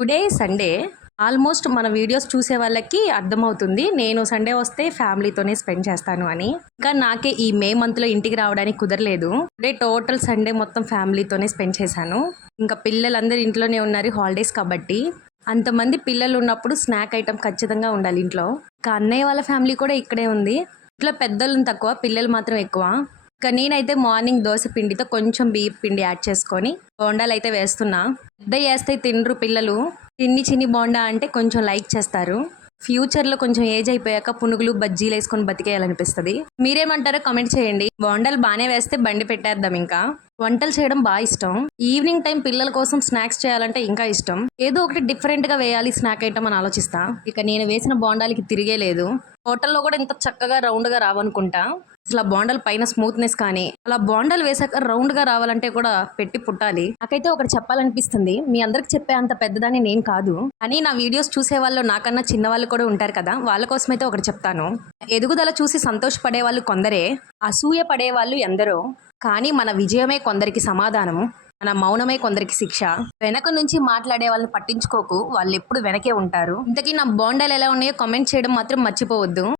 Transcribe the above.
Today Sunday. Almost మన videos చూసే వాళ్ళకి అర్థమవుతుంది నేను సండే వస్తే ఫ్యామిలీతోనే స్పెండ్ చేస్తాను అని. ఇంకా నాకే ఈ మే మంత్లో ఇంటికి రావడానికి కుదరలేదు. టుడే టోటల్ సండే మొత్తం ఫ్యామిలీతోనే స్పెండ్ చేశాను. ఇంకా పిల్లలందరూ ఇంట్లోనే ఉన్నారు హాలిడేస్ కాబట్టి. అంతమంది పిల్లలు ఉన్నప్పుడు స్నాక్ ఐటమ్ ఖచ్చితంగా ఉండాలి ఇంట్లో. ఇంకా అన్నయ్య వాళ్ళ ఫ్యామిలీ కూడా ఇక్కడే ఉంది. ఇంట్లో పెద్దోళ్ళని తక్కువ, పిల్లలు మాత్రం ఎక్కువ. ఇంకా నేనైతే మార్నింగ్ దోశ పిండితో కొంచెం బియ్యం పిండి యాడ్ చేసుకొని బోండాలు అయితే వేస్తున్నా. పెద్ద వేస్తే తినరు పిల్లలు. చిన్ని బోండా అంటే కొంచెం లైక్ చేస్తారు. ఫ్యూచర్లో కొంచెం ఏజ్ అయిపోయాక పునుగులు బజ్జీలు వేసుకొని బతికేయాలనిపిస్తుంది. మీరేమంటారో కామెంట్ చేయండి. బోండాలు బాగానే వేస్తే బండి పెట్టేద్దాం. ఇంకా వంటలు చేయడం బాగా ఇష్టం. ఈవినింగ్ టైం పిల్లల కోసం స్నాక్స్ చేయాలంటే ఇంకా ఇష్టం. ఏదో ఒకటి డిఫరెంట్గా వేయాలి స్నాక్ ఐటమ్ అని ఆలోచిస్తా. ఇక నేను వేసిన బోండాలకి తిరిగే లేదు. హోటల్లో కూడా ఇంత చక్కగా రౌండ్గా రావనుకుంటా. అసలు ఆ బోండాల పైన స్మూత్నెస్ కానీ అలా బోండాలు వేసాక రౌండ్గా రావాలంటే కూడా పెట్టి పుట్టాలి. నాకైతే ఒకటి చెప్పాలనిపిస్తుంది. మీ అందరికి చెప్పే అంత పెద్దదాన్ని నేను కాదు, అని నా వీడియోస్ చూసే వాళ్ళు నాకన్నా చిన్న వాళ్ళు కూడా ఉంటారు కదా, వాళ్ళ కోసమైతే ఒకటి చెప్తాను. ఎదుగుదల చూసి సంతోషపడే వాళ్ళు కొందరే, అసూయ పడే వాళ్ళు ఎందరో. కానీ మన విజయమే కొందరికి సమాధానము, మన మౌనమే కొందరికి శిక్ష. వెనక నుంచి మాట్లాడే వాళ్ళని పట్టించుకోకు, వాళ్ళు ఎప్పుడు వెనకే ఉంటారు. ఇంతకీ నా బోండాలు ఎలా ఉన్నాయో కామెంట్ చేయడం మాత్రం మర్చిపోవద్దు.